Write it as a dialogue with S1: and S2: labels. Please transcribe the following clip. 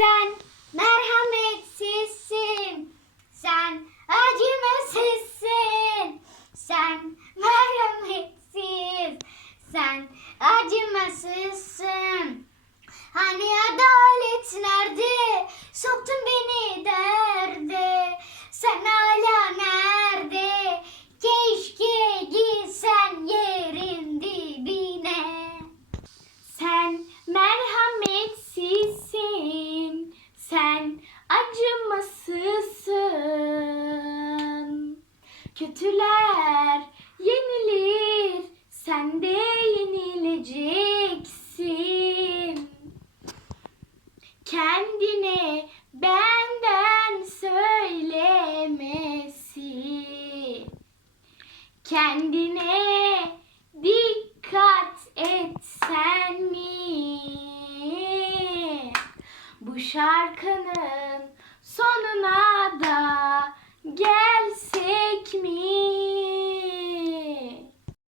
S1: Sen merhametsizsin. Sen acımasızsın. Sen merhametsiz. Sen acımasızsın.
S2: Kötüler yenilir. Sen de yenileceksin. Kendine benden söylemesi. Kendine dikkat etsen mi? Bu şarkının